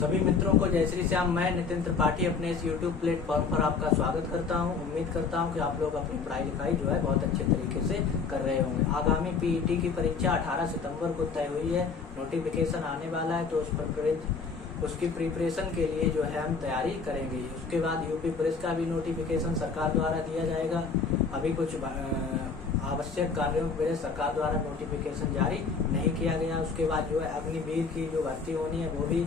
सभी मित्रों को जय श्री श्याम। मैं नितिन त्रिपाठी अपने इस YouTube प्लेटफॉर्म पर आपका स्वागत करता हूं। उम्मीद करता हूं कि आप लोग अपनी पढ़ाई लिखाई जो है बहुत अच्छे तरीके से कर रहे होंगे। आगामी पीईटी की परीक्षा 18 सितंबर को तय हुई है। नोटिफिकेशन आने वाला है, तो उसकी प्रिपरेशन के लिए जो है हम तैयारी करेंगे। उसके बाद यूपी पुलिस का भी नोटिफिकेशन सरकार द्वारा दिया जाएगा। अभी कुछ आवश्यक कार्यों के वजह सरकार द्वारा नोटिफिकेशन जारी नहीं किया गया। उसके बाद जो है अग्निवीर की जो भर्ती होनी है वो भी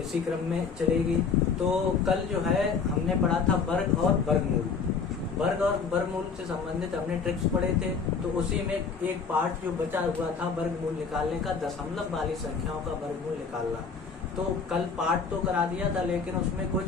इसी क्रम में चलेगी। तो कल जो है हमने पढ़ा था वर्ग और वर्गमूल। वर्ग और वर्गमूल से संबंधित हमने ट्रिक्स पढ़े थे। तो उसी में एक पार्ट जो बचा हुआ था वर्गमूल निकालने का, दशमलव वाली संख्याओं का वर्गमूल निकालना। तो कल पार्ट तो करा दिया था, लेकिन उसमें कुछ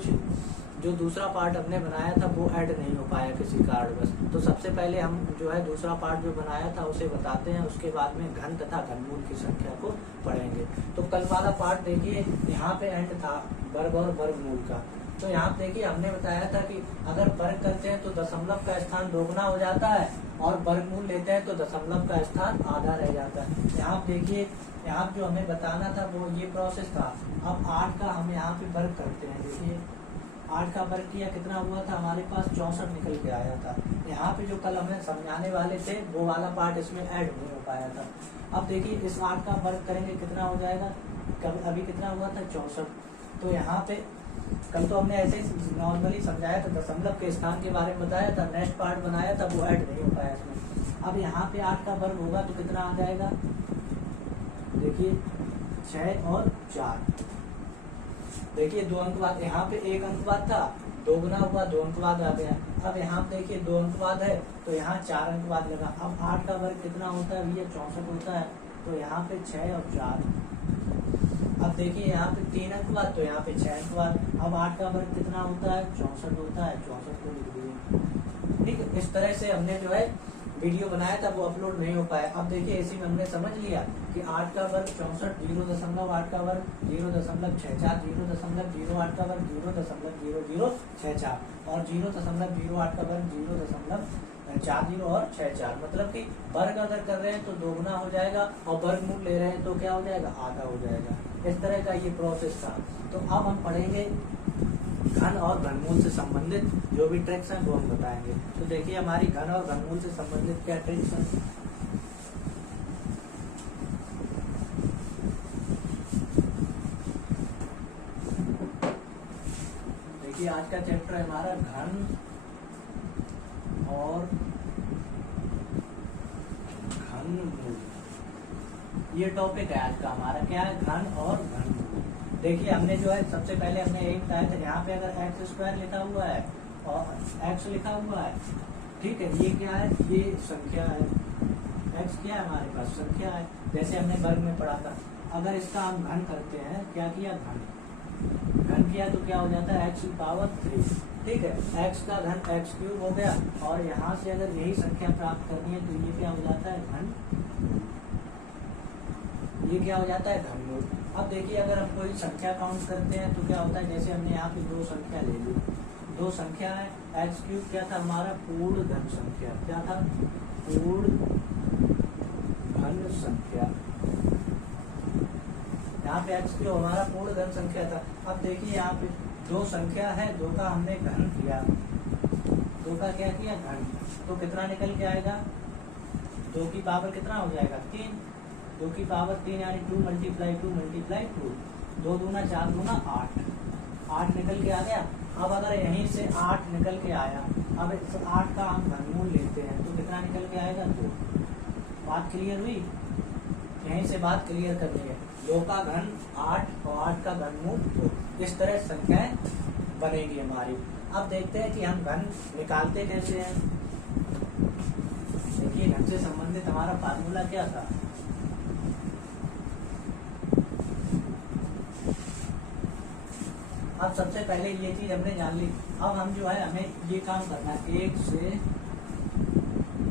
जो दूसरा पार्ट हमने बनाया था वो ऐड नहीं हो पाया किसी कारणवश। तो सबसे पहले हम जो है दूसरा पार्ट जो बनाया था उसे बताते हैं। उसके बाद में घन तथा घनमूल की संख्या को पढ़ेंगे। तो कल वाला पार्ट देखिए, यहाँ पे एंड था वर्ग और वर्गमूल का। तो यहाँ देखिए हमने बताया था कि अगर वर्ग करते हैं तो दशमलव का स्थान दोगुना हो जाता है, और वर्गमूल लेते हैं तो दशमलव का स्थान आधा रह जाता है। यहाँ देखिए, यहाँ जो हमें बताना था वो ये प्रोसेस था। अब 8 का हम यहाँ पे वर्ग करते हैं। देखिए 8 का वर्ग किया, कितना हुआ था हमारे पास 64 निकल के आया था। यहाँ पे जो कल हमें समझाने वाले थे वो वाला पार्ट इसमें ऐड नहीं हो पाया था। अब देखिए इस 8 का वर्ग करेंगे कितना हो जाएगा, अभी कितना हुआ था 64। तो यहाँ पे कल तो हमने ऐसे ही नॉर्मली समझाया था, दशमलव के स्थान के बारे में बताया था, नेक्स्ट पार्ट बनाया था, वो ऐड नहीं हो पाया इसमें। अब यहाँ पे 8 का वर्ग होगा तो कितना आ जाएगा, देखिए 6 और 4। देखिए 2 अंक बाद, यहाँ पे 1 अंक बाद था, दोगुना हुआ 2 अंक बाद आ गया। अब यहाँ देखिए 2 अंक बाद है तो यहाँ 4 अंक बाद लगा। अब 8 का वर्ग कितना होता है, ये 64 होता है। तो यहाँ पे 6 और 4। अब देखिए यहाँ पे 3 अंक बाद, तो यहाँ पे 6 अंक बाद। अब 8 का वर्ग कितना होता है, 64 होता है। 64 को लिख दिए। ठीक, इस तरह से हमने जो है वीडियो बनाया था वो अपलोड नहीं हो पाया। अब देखिए इसी में हमने समझ लिया कि 8 का वर्ग 64, 0.8 का वर्ग 0.64, 0.08 का वर्ग 0.0064, और 0.08 का वर्ग 0.40 और 64। मतलब कि वर्ग अगर कर रहे हैं तो दोगुना हो जाएगा, और वर्गमूल ले रहे हैं तो क्या हो जाएगा, आधा हो जाएगा। इस तरह का ये प्रोसेस था। तो अब हम पढ़ेंगे घन और घनमूल से संबंधित जो भी ट्रिक्स हैं वो हम बताएंगे। तो देखिए हमारी घन और घनमूल से संबंधित क्या ट्रिक्स हैं। देखिए आज का चैप्टर है हमारा घन और घनमूल। ये टॉपिक है आज का हमारा, क्या है, घन और घनमूल। देखिए हमने जो है सबसे पहले हमने यही बताया था, यहाँ पे अगर x² लिखा हुआ है और x लिखा हुआ है, ठीक है, ये क्या है, ये संख्या है। x क्या है हमारे पास, संख्या है। जैसे हमने वर्ग में पढ़ा था, अगर इसका हम घन करते हैं, क्या किया, घन किया तो क्या हो जाता है, x⁴। ठीक है, x का घन x³ हो गया। और यहाँ से अगर यही संख्या प्राप्त करनी है तो ये क्या हो जाता है, घन। ये क्या हो जाता है, घनमूल। अब देखिए अगर हम कोई संख्या काउंट करते हैं तो क्या होता है, जैसे हमने यहाँ पे 2 संख्या ले ली, 2 संख्या है, x³ क्या था हमारा, पूर्ण धन संख्या। क्या था, पूर्ण धन संख्या। यहाँ पे x³ हमारा पूर्ण धन संख्या था। अब देखिए यहाँ पे 2 संख्या है, 2 का हमने घन किया, 2 का क्या किया, घन। तो कितना निकल के आएगा, 2 की पावर कितना हो जाएगा, 3। 2 की पावर 3 यानी 2 × 2 2 दूना 4 दूना 8, 8 निकल के आ गया। अब अगर यहीं से 8 निकल के आया, अब इस 8 का हम घनमूल लेते हैं तो कितना निकल के आएगा, 2। बात क्लियर हुई, यहीं से बात क्लियर करनी है। 2 का घन 8 और 8 का घनमूल 2। इस तरह संख्याएं बनेगी हमारी। अब देखते हैं कि हम घन निकालते कैसे हैं। देखिए घन से संबंधित हमारा फार्मूला क्या था, अब सबसे पहले ये चीज हमने जान ली। अब हम जो है हमें ये काम करना है, 1 से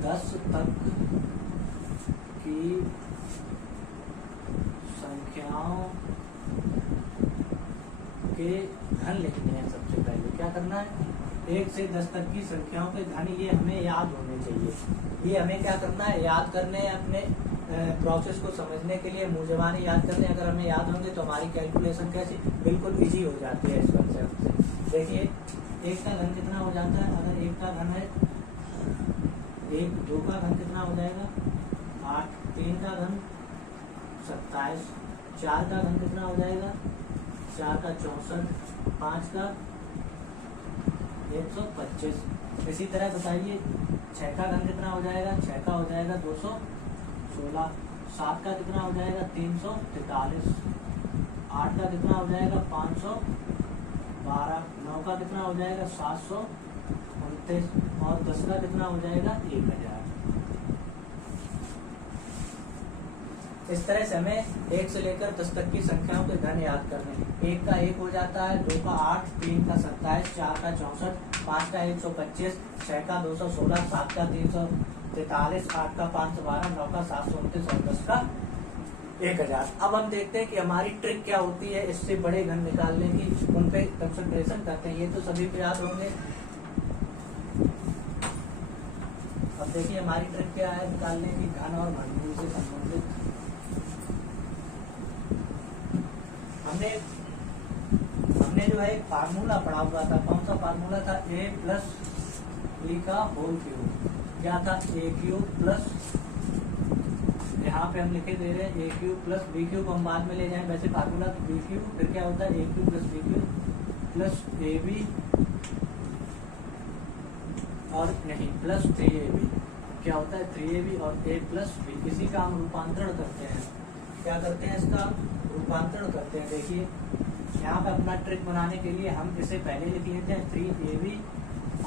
10 तक की संख्याओं के घन लिखने हैं। सबसे पहले क्या करना है, 1 से 10 तक की संख्याओं के घन, ये हमें याद होने चाहिए। ये हमें क्या करना है, याद करने हैं अपने प्रोसेस को समझने के लिए मुँह ज़बानी याद करने अगर हमें याद होंगे तो हमारी कैलकुलेशन कैसी बिल्कुल ईजी हो जाती है इस कंसेप्ट से। देखिए एक का घन कितना हो जाता है, अगर एक का घन है, एक दो का घन कितना हो जाएगा 8, 3 का घन 27, 4 का घन कितना हो जाएगा 4 का 64, 5 का 125। इसी तरह बताइए 6 का घन कितना हो जाएगा, 6 का हो जाएगा 216, 7 का कितना हो जाएगा 343, 8 का कितना हो जाएगा 512, 9 का कितना हो जाएगा 729 और 10 का कितना हो जाएगा 1000। इस तरह से हमें 1 से लेकर 10 तक की संख्याओं के घन याद करने। 1 का 1 हो जाता है, 2 का 8, 3 का 27, 4 का 64, 5 का 125, 6 का 216, 7 का 343, 8 का 512, 9 का 729 और 10 का 1000। अब हम देखते हैं कि हमारी ट्रिक क्या होती है इससे बड़े घन निकालने की, उन पे कंसंट्रेशन करते हैं। ये तो सभी को याद होंगे। अब देखिए हमारी ट्रिक क्या है निकालने की घन और घनमूल से संबंधित। हमने जो है एक फार्मूला पढ़ा हुआ था, कौन सा फार्मूला था, a प्लस बी का होल क्यूब। क्या था, a क्यूब प्लस, यहाँ पे हम लिखे दे रहे हैं a cube plus B cube, हम बाद में ले जाएं वैसे फार्मूला तो बी क्यूब, फिर क्या होता है a cube plus B cube plus A B और नहीं प्लस 3ab, क्या होता है 3ab और a प्लस बी। इसी का हम रूपांतरण करते हैं, क्या करते हैं इसका रूपांतरण करते हैं। देखिए यहाँ पे अपना ट्रिक बनाने के लिए हम इसे पहले लिख लेते हैं 3ab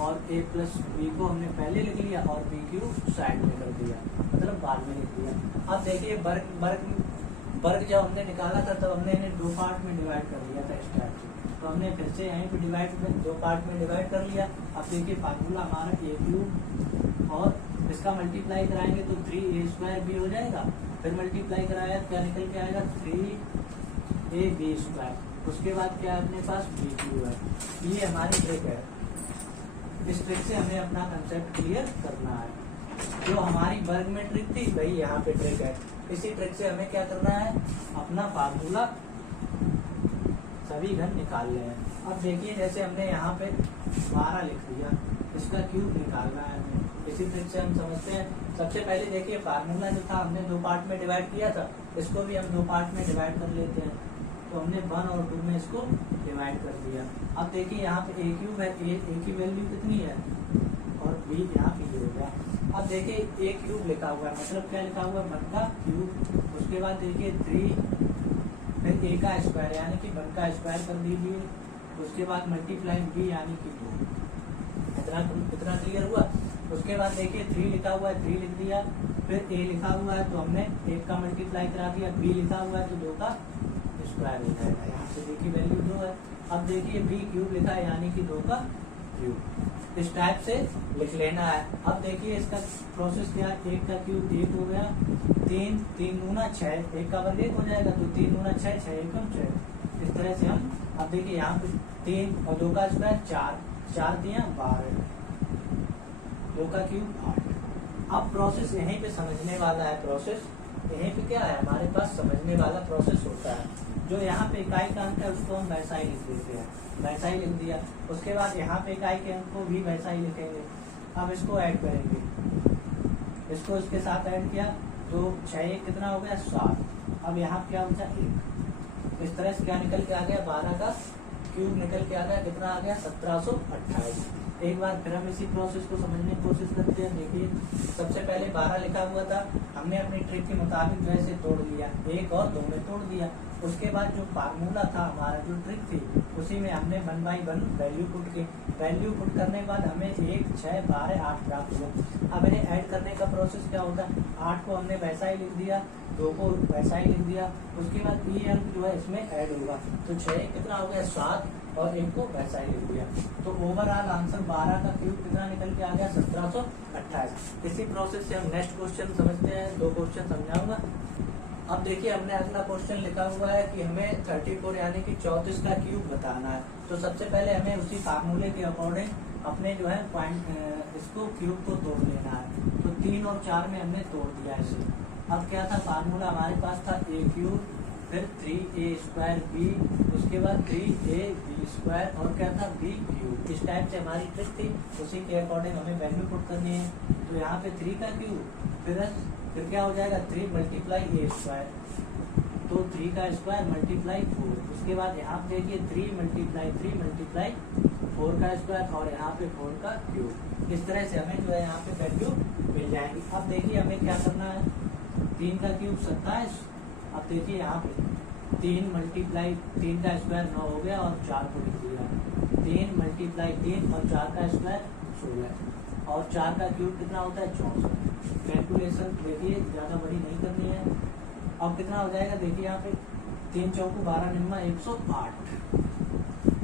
और a प्लस बी को हमने पहले लिख लिया और बी क्यूब साइड में कर दिया, मतलब बाद में लिख दिया। अब देखिए वर्ग जब हमने निकाला था तब हमने इन्हें 2 पार्ट में डिवाइड कर लिया था इस टाइप से, तो हमने फिर से यहीं पे डिवाइड 2 पार्ट में डिवाइड कर लिया। अब देखिए फार्मूला हमारा a क्यूब और इसका मल्टीप्लाई कराएंगे तो 3a² हो जाएगा, फिर मल्टीप्लाई कराया क्या निकल के आएगा 3ab²। उसके बाद क्या है अपने पास बी क्यूब है। ये हमारी ट्रिक है, इस ट्रिक से हमें अपना कंसेप्ट क्लियर करना है। जो हमारी वर्ग में ट्रिक थी वही यहाँ पे ट्रिक है। इसी ट्रिक से हमें क्या करना है, अपना फार्मूला सभी घन निकाल रहे हैं। अब देखिए जैसे हमने यहाँ पे 12 लिख दिया, इसका क्यूब निकालना है हमें। इसी ट्रिक से हम समझते हैं। सबसे पहले देखिए फार्मूला जो था हमने 2 पार्ट में डिवाइड किया था, इसको भी हम 2 पार्ट में डिवाइड कर लेते हैं। तो हमने 1 और 2 में इसको डिवाइड कर दिया। अब देखिए यहाँ पे a क्यूब है, a की वैल्यू कितनी है और b यहाँ की हो गया। अब देखिए a क्यूब लिखा हुआ है, मतलब क्या लिखा हुआ है 1 का क्यूब। उसके बाद देखिए 3, फिर a का स्क्वायर यानी कि 1 का स्क्वायर कर दीजिए। उसके बाद मल्टीप्लाई b यानी कि 2। इतना क्लियर हुआ। उसके बाद देखिए 3 लिखा हुआ है, 3 लिख दिया। फिर a लिखा हुआ है तो हमने 1 का मल्टीप्लाई करा दिया, b लिखा हुआ है तो 2 का स्क्वायर हो जाएगा। यहाँ से b की वैल्यू 2 है। अब देखिए b क्यूब लिखा है यानी कि 2 का क्यूब। इस टाइप से लिख लेना है। अब देखिए इसका प्रोसेस क्या है, 1 का क्यूब 1 हो गया, 3 3 गुना 6, 1 का वर्ग 1 हो जाएगा तो 3 गुना 6, 6 एकम 6। इस तरह से हम अब देखिए यहाँ पे 3 और 2 का स्क्वायर 4, 4 दिया 12, 2 का क्यूब 8। अब प्रोसेस यहीं पे समझने वाला है। प्रोसेस यहीं पे क्या है हमारे पास समझने वाला प्रोसेस होता है। जो यहाँ पे इकाई का अंक है उसको हम वैसा ही लिख देते हैं, वैसा ही लिख दिया। उसके बाद यहाँ पे इकाई के अंक को भी वैसा ही लिखेंगे। अब इसको ऐड करेंगे, इसको इसके साथ ऐड किया तो 6 कितना हो गया 7। अब यहाँ क्या बचा 1। इस तरह से क्या निकल के आ गया 12 का क्यूब निकल के आ गया, कितना आ गया 1728। एक बार फिर हम इसी प्रोसेस को समझने की कोशिश करते हैं। देखिए सबसे पहले 12 लिखा हुआ था, हमने अपनी ट्रिक के मुताबिक जो है तोड़ लिया, 1 और 2 में तोड़ दिया। उसके बाद जो फार्मूला था हमारा, जो ट्रिक थी, उसी में हमने 1/1 वैल्यू पुट की। वैल्यू पुट करने के बाद हमें 1, 6, 12, 8 प्राप्त हुआ। अब इन्हें ऐड करने का प्रोसेस क्या होता है, 8 को हमने वैसा ही लिख दिया, 2 को वैसा ही लिख दिया। उसके बाद ये अंक जो है इसमें ऐड होगा तो 6 कितना हो गया 7 और 1 को वैसा ही लिख दिया। तो ओवरऑल आंसर 12 का क्यूब कितना निकल के आ गया 1728। इसी प्रोसेस से हम नेक्स्ट क्वेश्चन समझते हैं। 2 क्वेश्चन समझाऊंगा। अब देखिए हमने अगला क्वेश्चन लिखा हुआ है कि हमें 34 यानी कि 34 का क्यूब बताना है। तो सबसे पहले हमें उसी फार्मूले के अकॉर्डिंग अपने जो है इसको क्यूब को तोड़ लेना है। तो 3 और 4 में हमने तोड़ दिया इसे। अब क्या था फार्मूला हमारे पास था ए क्यूब, फिर 3a² b, उसके बाद 3ab² और क्या था b क्यूब। इस टाइप से हमारी ट्रिक थी, उसी के अकॉर्डिंग हमें वैल्यू पुट करनी है। तो यहाँ पे 3 का क्यूब, फिर क्या हो जाएगा 3 × a², तो 3 का स्क्वायर मल्टीप्लाई 4। उसके बाद यहाँ पे देखिए 3 × 4 का स्क्वायर और यहाँ पे 4 का क्यूब। इस तरह से हमें जो है यहाँ पे वैल्यू मिल जाएगी। अब देखिए हमें क्या करना है, 3 का क्यूब 27। अब देखिए यहाँ पे 3 का स्क्वायर 9 हो गया और 4 को लिख दिया, 3 × 3 और 4 का स्क्वायर 16 और 4 का क्यूब कितना होता है 64। कैलकुलेशन देखिए ज़्यादा बड़ी नहीं करनी है। अब कितना हो जाएगा देखिए यहाँ पे 3 चौको 12 निम्मा 108।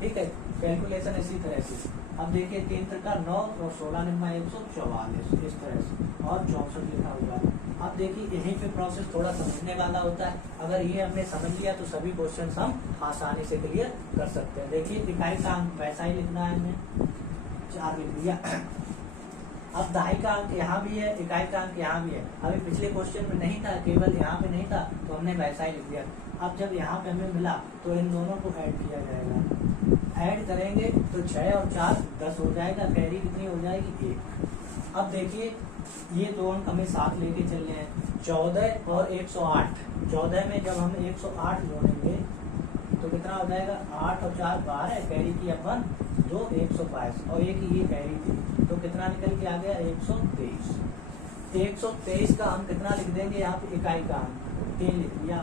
ठीक है, कैलकुलेशन इसी तरह से। अब देखिए 3 त्रिका 9 और 16 निम्मा 144, इस तरह से, और 64 लिखा हुआ है। अब देखिए यहीं पे प्रोसेस थोड़ा समझने वाला होता है। अगर ये हमने समझ लिया तो सभी क्वेश्चन हम आसानी से क्लियर कर सकते हैं। देखिए इकाई का अंक वैसा ही लिखना है, हमने 4 लिख दिया। अब दहाई का अंक यहाँ भी है, इकाई का अंक यहाँ भी है। अभी पिछले क्वेश्चन में नहीं था, केवल यहाँ पे नहीं था, तो हमने वैसा ही लिख दिया। अब जब यहाँ पे हमें मिला तो इन दोनों को ऐड किया जाएगा। ऐड करेंगे तो 6 और 4 10 हो जाएगा, कैरी कितनी हो जाएगी 1। अब देखिए ये दो अंक हमें साथ लेके चलने हैं, 14 और 108। 14 में जब हम 108 जोड़ेंगे तो कितना हो जाएगा 8 और 4 12, कैरी की अपन 2 122 और एक ये कैरी थी, तो कितना निकल के आ गया 123। 123 का हम कितना लिख देंगे यहाँ पे, इकाई का अंक 3 लिख दिया।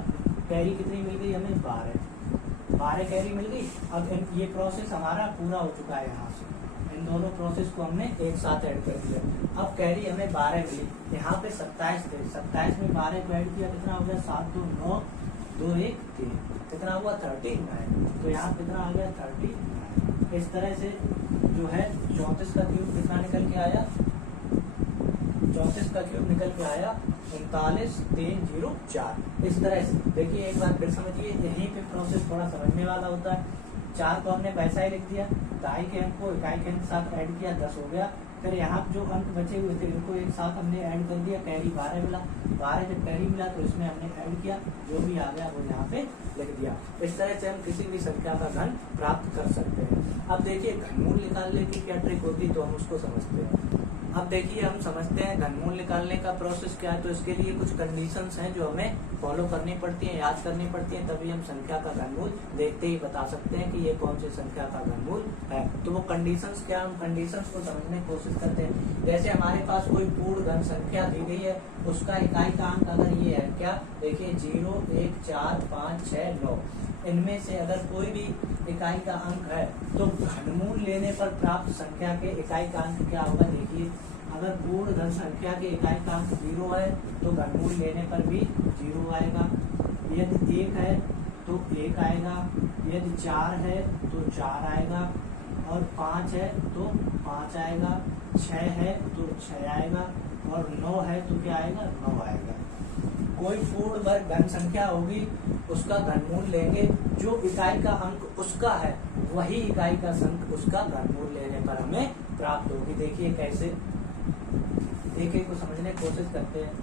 कैरी कितनी मिल गई हमें 12 कैरी मिल गई। अब ये प्रोसेस हमारा पूरा हो चुका है। यहाँ से इन दोनों प्रोसेस को हमने एक साथ ऐड कर दिया। अब कैरी हमें 12 मिली, यहाँ पे 27 थे, 27 में 12 को ऐड किया, कितना हो गया 7 2 9 2 1 3, कितना हुआ 39। तो यहाँ कितना आ गया 39। इस तरह से जो है 34 का क्यूब कितना निकल के आया, 34 का क्यूब निकल के आया 39,304। इस तरह से देखिए एक बार फिर समझिए, यहीं पे प्रोसेस थोड़ा समझने वाला होता है। 4 को हमने वैसा ही लिख दिया, दहाई के अंक को इकाई के अंक साथ ऐड किया 10 हो गया। फिर यहाँ जो अंक बचे हुए थे इनको एक साथ हमने ऐड कर दिया, कैरी 12 मिला। 12 जब कैरी मिला तो इसमें हमने ऐड किया, जो भी आ गया वो यहाँ पे लिख दिया। इस तरह से हम किसी भी संख्या का घन प्राप्त कर सकते हैं। अब देखिए घनमूल निकालने की क्या ट्रिक होती है, तो हम उसको समझते हैं। अब देखिए हम समझते हैं घनमूल निकालने का प्रोसेस क्या है। तो इसके लिए कुछ कंडीशंस हैं जो हमें फॉलो करनी पड़ती हैं, याद करनी पड़ती हैं, तभी हम संख्या का घनमूल देखते ही बता सकते हैं कि ये कौन सी संख्या का घनमूल है। तो वो कंडीशंस क्या, हम कंडीशंस को समझने की कोशिश करते हैं। जैसे हमारे पास कोई पूर्ण घन संख्या दी गई है, उसका इकाई का अंक अगर ये है, क्या देखिए 0 1 4 5 6 9, इनमें से अगर कोई भी इकाई का अंक है तो घनमूल लेने पर प्राप्त संख्या के इकाई का अंक क्या होगा। देखिए अगर पूर्ण धन संख्या के इकाई का अंक 0 है तो घनमूल लेने पर भी 0 आएगा। यदि 1 है तो 1 आएगा, यदि 4 है तो 4 आएगा, और 5 है तो 5 आएगा, 6 है तो 6 आएगा, और 9 है तो क्या आएगा 9 आएगा। कोई पूर्ण वर्ग धन संख्या होगी उसका घनमूल लेंगे, जो इकाई का अंक उसका है वही इकाई का संख्या उसका घनमूल लेने पर हमें प्राप्त होगी। देखिए कैसे, देखिए को समझने की कोशिश करते हैं।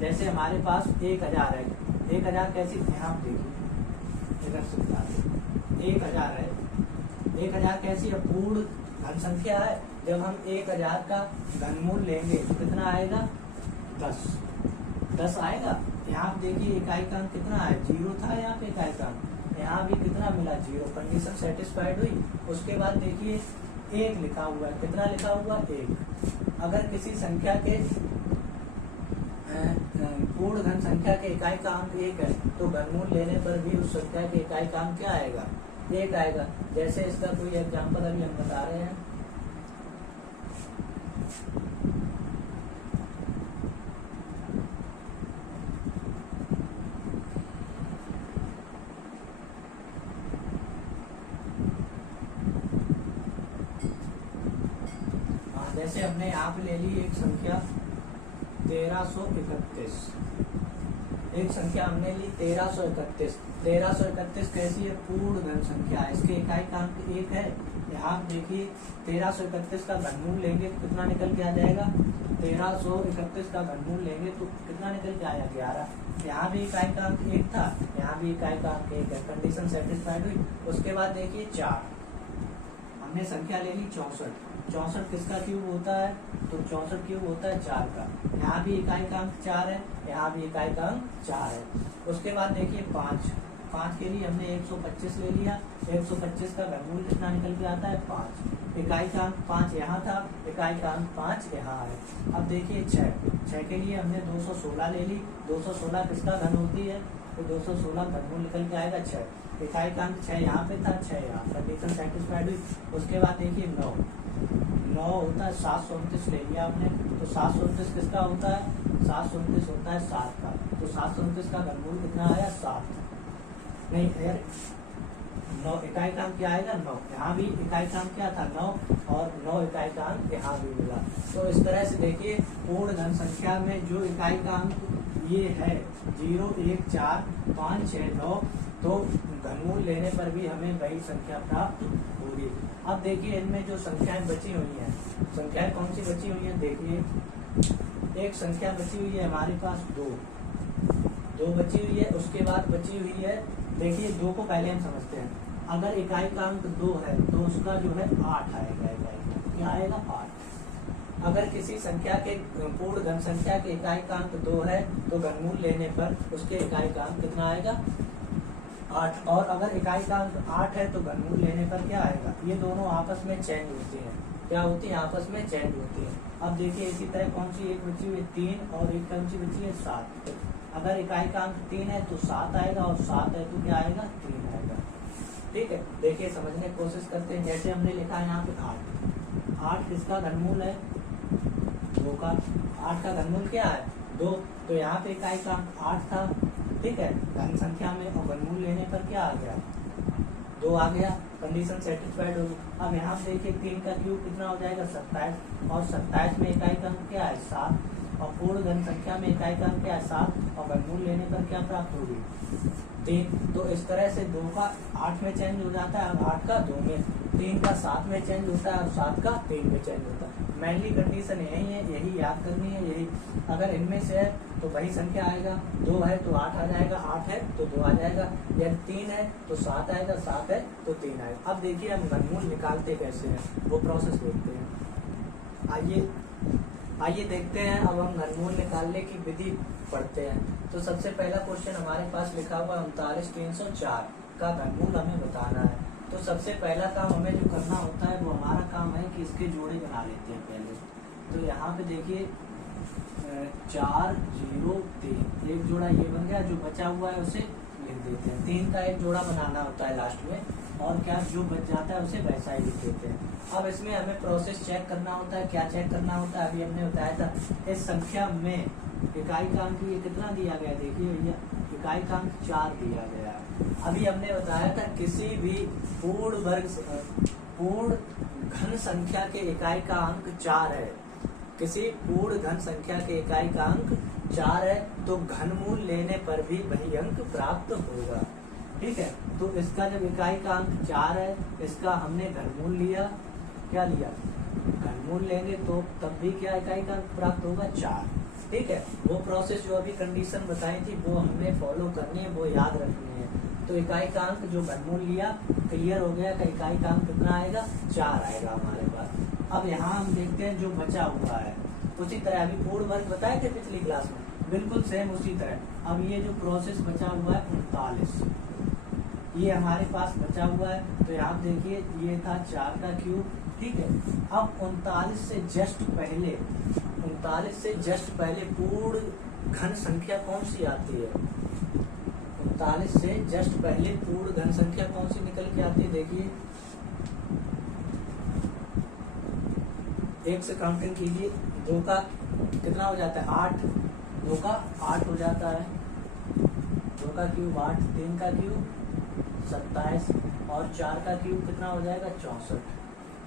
जैसे हमारे पास 1000 है, 1000 कैसी, यहाँ देखिए इधर से बता दें, 1000 है, 1000 कैसी है पूर्ण धन संख्या है। जब हम 1000 का घनमूल लेंगे तो कितना आएगा 10 आएगा। यहाँ देखिए इकाई का अंक कितना है 0 था, यहाँ पे इकाई का अंक, यहाँ भी कितना मिला 0, कंडीशन सेटिस्फाइड हुई। उसके बाद देखिए 1 लिखा हुआ है, कितना लिखा हुआ 1। अगर किसी संख्या के पूर्ण धन संख्या के इकाई का अंक 1 है तो घनमूल लेने पर भी उस संख्या के इकाई का अंक क्या आएगा 1 आएगा। जैसे इसका कोई एग्जांपल अभी हम बता रहे हैं। जैसे हमने यहाँ पे ले ली एक संख्या 1331। एक संख्या हमने ली 1331। 1331 कैसी है? पूर्ण धन संख्या है, इसके इकाई का अंक 1 है। यहाँ देखिए 1331 का घनमूल लेंगे तो कितना निकल के आ जाएगा? 1331 का घनमूल लेंगे तो कितना निकल के आया? 11। यहाँ भी इकाई का अंक 1 था, यहाँ भी इकाई का अंक 1 है। कंडीशन सेटिस्फाइड हुई। उसके बाद देखिए 4, हमने संख्या ले ली 64। 64 किसका क्यूब होता है? तो 64 क्यूब होता है 4 का। यहाँ भी इकाई का अंक 4 है, यहाँ भी इकाई का अंक 4 है। उसके बाद देखिए 5 के लिए हमने 125 ले लिया। 125 का घनमूल कितना निकल के आता है? 5। इकाई का अंक 5 यहाँ था, इकाई का अंक 5 यहाँ है। अब देखिए 6 के लिए हमने 216 ले ली। 216 किसका घन होती है? तो 216 घनमूल निकल के आएगा 6। इकाई का अंक 6 यहाँ पे था, 6 यहाँ। कंडीशन सेटिस्फाइड हुई। उसके बाद देखिए 9 होता है 729 ले लिया आपने। तो 729 किसका होता है? 729 होता है 7 का। तो 729 का घनमूल कितना आया? 7। नहीं यार, 9 इकाई का अंक क्या आएगा? 9। यहाँ भी इकाई का अंक क्या था? 9, और 9 इकाई का अंक यहाँ भी मिला। तो इस तरह से देखिए पूर्ण धन संख्या में जो इकाई का अंक ये है 0, 1, 4, 5, 6, 9, तो घनमूल लेने पर भी हमें वही संख्या प्राप्त होगी। अब देखिए इनमें जो संख्याएं बची हुई हैं, संख्याएं कौन सी बची हुई हैं? देखिए एक संख्या बची हुई है हमारे पास 2 बची हुई है। उसके बाद बची हुई है, देखिए 2 को पहले हम समझते हैं। अगर इकाई का अंक 2 है तो उसका जो है 8 आएगा। इकाई का क्या आएगा? 8। अगर किसी संख्या के पूर्ण धन संख्या के इकाई का अंक 2 है तो घनमूल लेने पर उसके इकाई का अंक कितना आएगा? 8। और अगर इकाई का अंक 8 है तो घनमूल लेने पर क्या आएगा? ये दोनों आपस में चेंज होती हैं। क्या होती है? आपस में चेंज होती है। अब देखिए इसी तरह कौन सी एक बची हुई है? 3, और एक कौन सी बची है? 7। अगर इकाई का अंक 3 है तो 7 आएगा, और 7 है तो क्या आएगा? 3 आएगा। ठीक है, देखिए समझने की कोशिश करते हैं। जैसे हमने लिखा है यहाँ पे 8 किसका घनमूल है? 2 का। 8 का घनमूल क्या है? 2। तो यहाँ पे इकाई का अंक 8 था, ठीक है, धन संख्या में, और घनमूल लेने पर क्या आ गया? 2 आ गया। कंडीशन सेटिस्फाइड होगी। अब यहाँ देखिए 3 का क्यूब कितना हो जाएगा? 27, और 27 में इकाई का अंक क्या है? 7, और पूर्ण धन संख्या में इकाई का अंक क्या है? 7, और घनमूल लेने पर क्या प्राप्त होगी? 3। तो इस तरह से 2 का 8 में चेंज हो जाता है, और 8 का 2 में, 3 का 7 में चेंज होता है, और 7 का 3 में चेंज होता है। मेनली कंडीशन यही है, यही याद करनी है। यही अगर इनमें से है तो वही संख्या आएगा। 2 है तो 8 आ जाएगा, 8 है तो 2 आ जाएगा। यदि 3 है तो 7 आएगा, 7 है तो 3 आएगा। अब देखिए हम घनमूल निकालते कैसे हैं, वो प्रोसेस देखते हैं। आइए देखते हैं। अब हम घनमूल निकालने की विधि पढ़ते हैं। तो सबसे पहला क्वेश्चन हमारे पास लिखा हुआ 39304 का घनमूल हमें बताना है। तो सबसे पहला काम हमें जो करना होता है वो हमारा काम है कि इसके जोड़े बना लेते हैं पहले। तो यहाँ पे देखिए 4, 0, 3, एक जोड़ा ये बन गया। जो बचा हुआ है उसे लिख देते हैं। 3 का एक जोड़ा बनाना होता है लास्ट में, और क्या जो बच जाता है उसे वैसा ही लिख देते हैं। अब इसमें हमें प्रोसेस चेक करना होता है। क्या चेक करना होता है? अभी हमने बताया था। इस संख्या में इकाई का अंक ये कितना दिया गया? देखिए भैया इकाई का अंक 4 दिया गया। अभी हमने बताया था किसी भी पूर्ण घन संख्या के इकाई का अंक 4 है। किसी पूर्ण घन संख्या के इकाई का अंक 4 है तो घनमूल लेने पर भी वही अंक प्राप्त होगा। ठीक है, तो इसका जब इकाई का अंक 4 है, इसका हमने घनमूल लिया। क्या लिया? घनमूल लेंगे तो तब भी क्या इकाई का अंक प्राप्त होगा? 4। ठीक है, वो प्रोसेस जो अभी कंडीशन बताई थी वो हमने फॉलो करनी है, वो याद रखनी है। तो इकाई का अंक जो घनमूल लिया क्लियर हो गया। इकाई का अंक कितना आएगा? 4 आएगा हमारे पास। अब यहाँ हम देखते हैं जो बचा हुआ है। उसी तरह अभी पूर्ण वर्ग बताए थे पिछली क्लास में, बिल्कुल सेम उसी तरह। अब ये जो प्रोसेस बचा हुआ है 39, ये हमारे पास बचा हुआ है। तो यहाँ देखिए ये था 4 का क्यूब। ठीक है, अब 39 से जस्ट पहले पूर्ण घन संख्या कौन सी आती है? 39 से जस्ट पहले पूर्ण घन संख्या कौन सी निकल के आती है? देखिए 1 से काउंटिंग कीजिए। 2 का कितना हो जाता है? 8। 2 का 8 हो जाता है। 2 का क्यूब 8, 3 का क्यूब 27, और 4 का क्यूब कितना हो जाएगा? 64।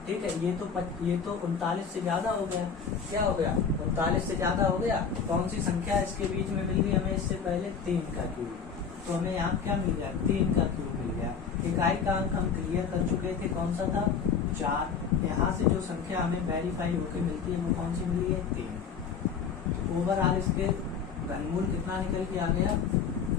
ठीक है, ये तो 39 से ज्यादा हो गया। क्या हो गया? 39 से ज्यादा हो गया। कौन सी संख्या इसके बीच में मिल गई हमें? इससे पहले 3 का क्यूब। तो हमें यहाँ क्या मिल गया? 3 का क्यूब मिल गया। इकाई का अंक हम क्लियर कर चुके थे, कौन सा था? 4। यहाँ से जो संख्या हमें वेरीफाई होकर मिलती है वो कौन सी मिली है? 3। ओवरऑल इसके घनमूल कितना निकल के आ गया?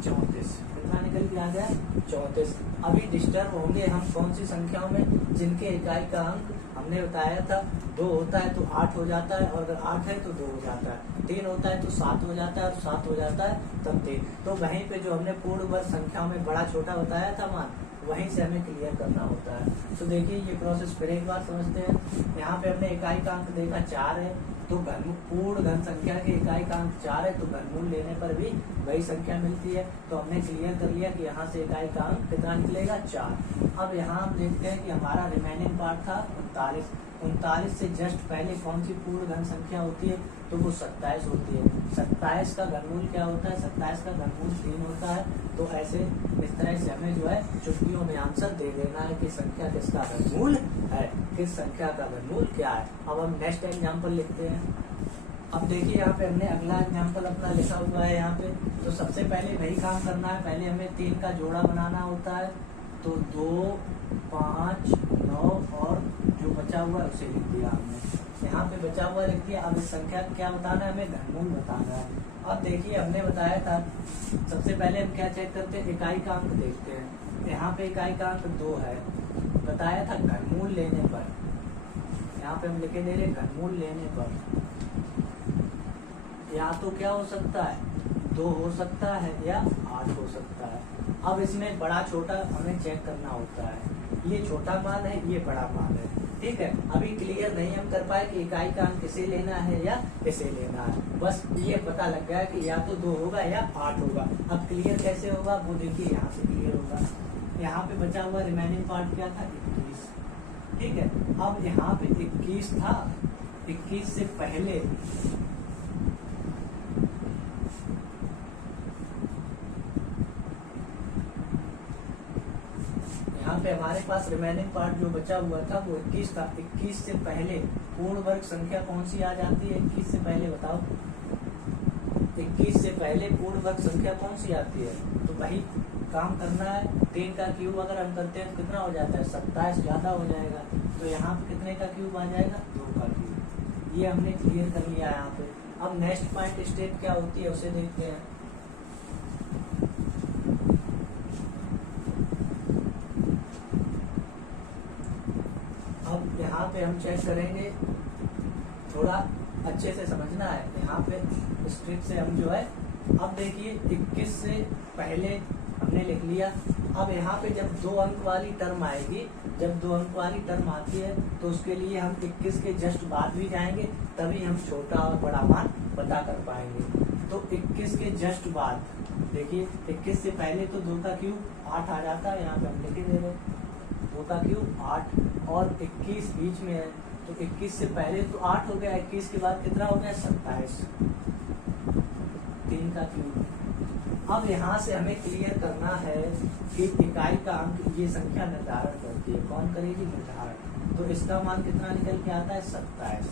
34। कितना निकल के आ गया? 34। अभी डिस्टर्ब होंगे हम कौन सी संख्याओं में? जिनके इकाई का अंक हमने बताया था 2 होता है तो 8 हो जाता है, और अगर 8 है तो 2 हो जाता है, 3 होता है तो 7 हो जाता है, और 7 हो जाता है तब 3। तो वहीं पे जो हमने पूर्ण वर्ग संख्याओं में बड़ा छोटा बताया था मान, वहीं से हमें क्लियर करना होता है। तो देखिए ये प्रोसेस फिर एक बार समझते हैं। यहाँ पे हमने इकाई का अंक देखा 4 है, तो पूर्ण घन संख्या के इकाई का अंक 4 है, तो घनमूल लेने पर भी वही संख्या मिलती है। तो हमने क्लियर कर लिया कि यहाँ से इकाई का अंक कितना निकलेगा? 4। अब यहाँ हम देखते हैं कि हमारा रिमेनिंग पार्ट था 39। 39 से जस्ट पहले कौन सी पूर्ण घन संख्या होती है? तो वो 27 होती है। 27 का घनमूल क्या होता है? 27 का घनमूल 3 होता है। तो ऐसे इस तरह से हमें जो है चुटकियों में आंसर दे देना है कि संख्या किसका घनमूल है, किस संख्या का घनमूल क्या है। अब हम नेक्स्ट एग्जाम्पल लिखते हैं। अब देखिए यहाँ पे हमने अगला एग्जाम्पल अपना लिखा हुआ है यहाँ पे। तो सबसे पहले वही काम करना है, पहले हमें 3 का जोड़ा बनाना होता है। तो 2, 5, 9 और जो बचा हुआ है उसे लिख दिया हमने। यहाँ पे बचा हुआ लिख दिया। अब इस संख्या क्या बताना है? हमें घनमूल बताना है। अब देखिए हमने बताया था सबसे पहले हम क्या चेक करते हैं? इकाई का अंक देखते हैं। यहाँ पे इकाई का अंक 2 है, बताया था घनमूल लेने पर। यहाँ पे हम लिखे दे रहे घनमूल लेने पर या तो क्या हो सकता है? 2 हो सकता है या 8 हो सकता है। अब इसमें बड़ा छोटा हमें चेक करना होता है। ये छोटा मान है, ये बड़ा मान है, ठीक है। अभी क्लियर नहीं हम कर पाए कि इकाई का अंक किसे लेना है या किसे लेना है। बस ये पता लग गया कि या तो 2 होगा या 8 होगा। अब क्लियर कैसे होगा वो देखिए, यहाँ से क्लियर होगा। यहाँ पे बचा हुआ रिमेनिंग पार्ट क्या था? 21, ठीक है। अब यहाँ पे 21 था, 21 से पहले यहाँ पे हमारे पास रिमेनिंग पार्ट जो बचा हुआ था वो 21 था। 21 से पहले पूर्ण वर्ग संख्या कौन सी आ जाती है? 21 से पहले बताओ, 21 से पहले पूर्ण वर्ग संख्या कौन सी आती है? तो वही काम करना है। 3 का क्यूब अगर हम करते हैं तो कितना हो जाता है? 27 ज्यादा हो जाएगा। तो यहाँ पे कितने का क्यूब आ जाएगा? 2 का क्यूब। ये हमने क्लियर कर लिया यहाँ पे। अब नेक्स्ट पॉइंट स्टेप क्या होती है उसे देखते हैं। अब यहाँ पे हम चेक करेंगे, थोड़ा अच्छे से समझना है। यहाँ पे स्ट्रिक्ट से हम जो है, अब देखिए 21 से पहले हमने लिख लिया। अब यहाँ पे जब 2 अंक वाली टर्म आएगी, जब 2 अंक वाली टर्म आती है तो उसके लिए हम 21 के जस्ट बाद भी जाएंगे, तभी हम छोटा और बड़ा मान पता कर पाएंगे। तो 21 के जस्ट बाद देखिए, 21 से पहले तो 2 का क्यूब 8 आ जाता है। यहाँ पे हम लिख दे रहे 2 का क्यूब 8 और 21 बीच में है, तो 21 से पहले तो 8 हो गया, 21 के बाद कितना हो गया? 27। 3 का क्यूब। अब यहाँ से हमें क्लियर करना है कि इकाई का अंक ये संख्या निर्धारण करती है। कौन करेगी? निर्धारण। तो इसका मान कितना निकल के आता है? 27।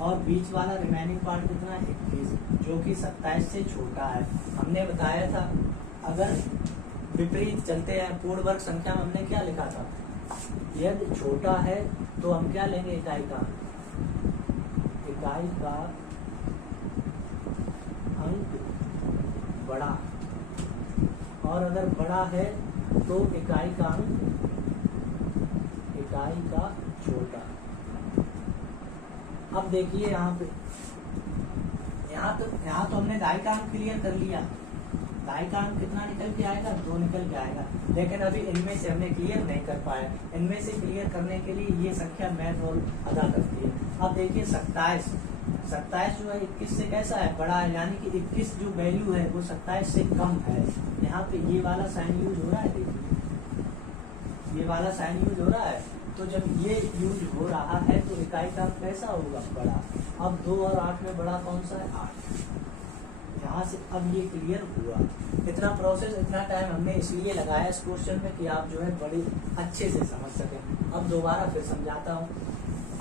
और बीच वाला रिमेनिंग पार्ट कितना है? 21, जो कि 27 से छोटा है। हमने बताया था अगर विपरीत चलते हैं पूर्ण वर्ग संख्या में, हमने क्या लिखा था? यदि छोटा है तो हम क्या लेंगे? इकाई का अंक बड़ा, और अगर बड़ा है तो इकाई का छोटा। अब देखिए यहाँ पे, यहाँ तो हमने दाई का अंक क्लियर कर लिया। दाई का अंक कितना निकल के आएगा? 2 निकल के आएगा। लेकिन अभी इनमें से हमने क्लियर नहीं कर पाया। इनमें से क्लियर करने के लिए ये संख्या मैथ रोल अदा करती है। अब देखिए 27 जो है 21 से कैसा है? बड़ा है, यानी कि 21 जो वैल्यू है वो 27 से कम है। यहाँ पे ये वाला साइन यूज हो रहा है, देखिए ये वाला साइन यूज हो रहा है। तो जब ये यूज हो रहा है तो इकाई का अंक कैसा होगा? बड़ा। अब 2 और 8 में बड़ा कौन सा है? 8। यहाँ से अब ये क्लियर हुआ। इतना प्रोसेस, इतना टाइम हमने इसलिए लगाया इस क्वेश्चन में कि आप जो है बड़ी अच्छे से समझ सकें। अब दोबारा फिर समझाता हूँ।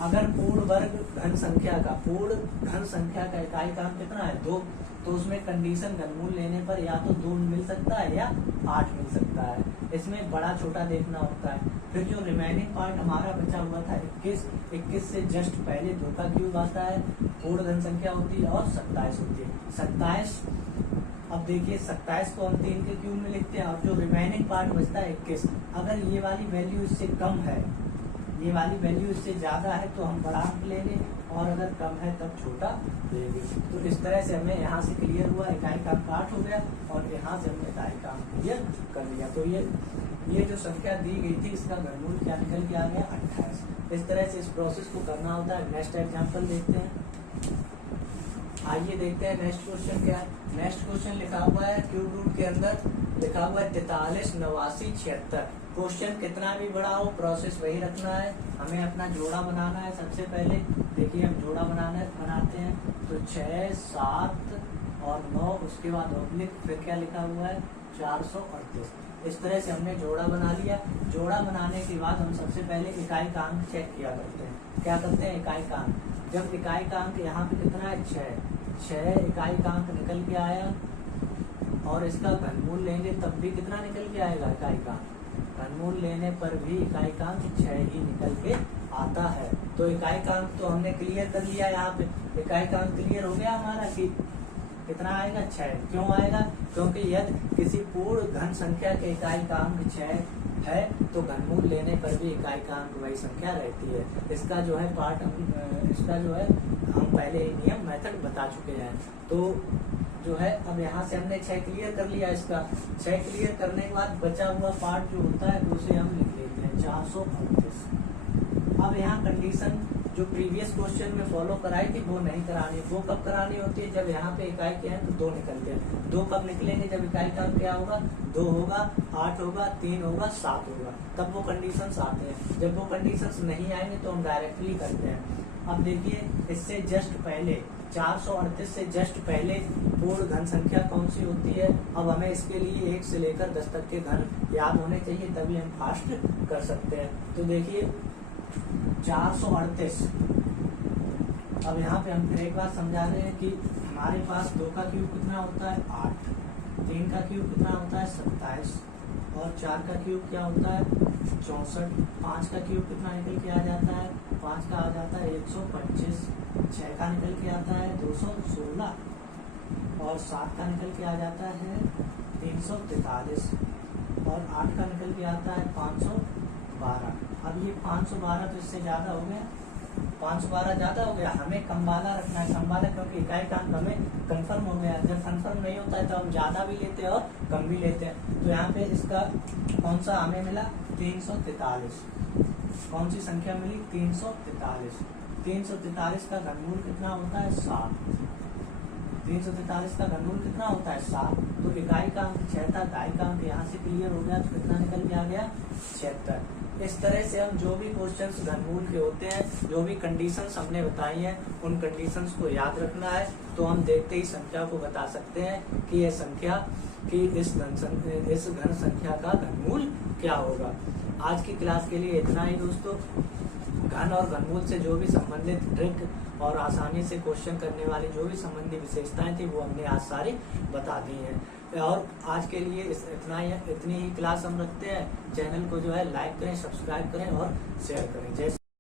अगर पूर्ण वर्ग घन संख्या का इकाई काम कितना है 2, तो उसमें कंडीशन घनमूल लेने पर या तो 2 मिल सकता है या 8 मिल सकता है। इसमें बड़ा छोटा देखना होता है। फिर जो रिमेनिंग पार्ट हमारा बचा हुआ था 21 से जस्ट पहले 2 का क्यूब आता है, पूर्ण घन संख्या होती है, और 27 होती है। 27, अब देखिए 27 को हम 3 के क्यूब में लिखते हैं, और जो रिमेनिंग पार्ट बचता है 21, अगर ये वाली वैल्यू इससे कम है, ये वाली वैल्यू इससे ज्यादा है तो हम बड़ा अंक लेंगे, और अगर कम है तब छोटा लेंगे। तो इस तरह से हमें यहाँ से क्लियर हुआ, इकाई का 8 हो गया, और यहाँ से हमने इकाई का क्लियर कर लिया। तो ये जो संख्या दी गई थी इसका घनमूल क्या निकल के आ गया 28। इस तरह से इस प्रोसेस को करना होता है। नेक्स्ट एग्जाम्पल देखते हैं। आइए देखते हैं नेक्स्ट क्वेश्चन क्या है। नेक्स्ट क्वेश्चन लिखा हुआ है क्यूब रूट के अंदर लिखा हुआ है 43, 89, 76। क्वेश्चन कितना भी बड़ा हो प्रोसेस वही रखना है। हमें अपना जोड़ा बनाना है। सबसे पहले देखिए हम जोड़ा बनाते हैं, तो 6, 7 और 9, उसके बाद ऑब्लिक, फिर क्या लिखा हुआ है 438। इस तरह से हमने जोड़ा बना लिया। जोड़ा बनाने के बाद हम सबसे पहले इकाई का अंक चेक किया करते हैं। क्या करते हैं इकाई का अंक, जब इकाई का अंक यहाँ पे कितना है 6 इकाई का अंक निकल के आया, और इसका घनमूल लेंगे तब भी कितना निकल के आएगा इकाई का, घनमूल लेने पर भी इकाई का अंक 6 ही निकल के आता है। तो इकाई का अंक तो हमने क्लियर कर लिया। यहाँ पे इकाई का अंक क्लियर हो गया हमारा कि कितना आएगा 6। क्यों आएगा, क्योंकि यदि किसी पूर्ण घन संख्या के इकाई का अंक 6 है तो घनमूल लेने पर भी इकाई का अंक वही संख्या रहती है। इसका जो है हम पहले ही नियम मेथड बता चुके हैं। तो जो है अब यहाँ से हमने 6 क्लियर कर लिया। इसका 6 क्लियर करने के बाद बचा हुआ पार्ट जो होता है उसे हम लिख लेते हैं 438। अब यहाँ कंडीशन जो प्रीवियस क्वेश्चन में फॉलो कराई थी वो नहीं करानी। वो कब करानी होती है, जब यहाँ पे इकाई के हैं तो 2 निकलते हैं। 2 कब निकलेंगे, जब इकाई का क्या होगा 2 होगा, 8 होगा, 3 होगा, 7 होगा, तब वो कंडीशंस आते हैं। जब वो कंडीशंस नहीं आएंगे तो हम डायरेक्टली करते हैं। अब देखिए इससे जस्ट पहले 438 से जस्ट पहले पूर्ण घन संख्या कौन सी होती है। अब हमें इसके लिए 1 से लेकर 10 तक के घन याद होने चाहिए, तभी हम फास्ट कर सकते हैं। तो देखिए 438, अब यहाँ पे हम फिर एक बार समझा रहे हैं कि हमारे पास 2 का क्यूब कितना होता है 8, 3 का क्यूब कितना होता है 27, और 4 का क्यूब क्या होता है 64, 5 का क्यूब कितना निकल के आ जाता है 5 का आ जाता है 125, 6 का निकल के आता है 216, और 7 का निकल के आ जाता है 343, और 8 का निकल के आता है 512। अब ये 512 तो इससे ज्यादा हो गया, 512 ज्यादा हो गया, हमें कम वाला रखना है। कम वाला क्योंकि इकाई का अंक हमें कंफर्म हो गया। जब कंफर्म नहीं होता है तो हम ज्यादा भी लेते हैं और कम भी लेते हैं। तो यहाँ पे इसका कौन सा हमें मिला 343। कौन सी संख्या मिली 343। 343 का घनमूल कितना होता है 7। 343 का घनमूल कितना होता है 7। तो इकाई का अंक 6 था, इकाई का अंक यहाँ से क्लियर हो गया, तो कितना निकल के आ गया 76। इस तरह से हम जो भी क्वेश्चंस घनमूल के होते हैं, जो भी कंडीशंस हमने बताई हैं, उन कंडीशंस को याद रखना है। तो हम देखते ही संख्या को बता सकते हैं कि यह संख्या कि इस घन संख्या का घनमूल क्या होगा। आज की क्लास के लिए इतना ही दोस्तों। घन और घनमूल से जो भी संबंधित ट्रिक और आसानी से क्वेश्चन करने वाली जो भी संबंधी विशेषताएं थी वो हमने आज सारी बता दी हैं। और आज के लिए इतनी ही क्लास हम रखते हैं। चैनल को जो है लाइक करें, सब्सक्राइब करें और शेयर करें। जय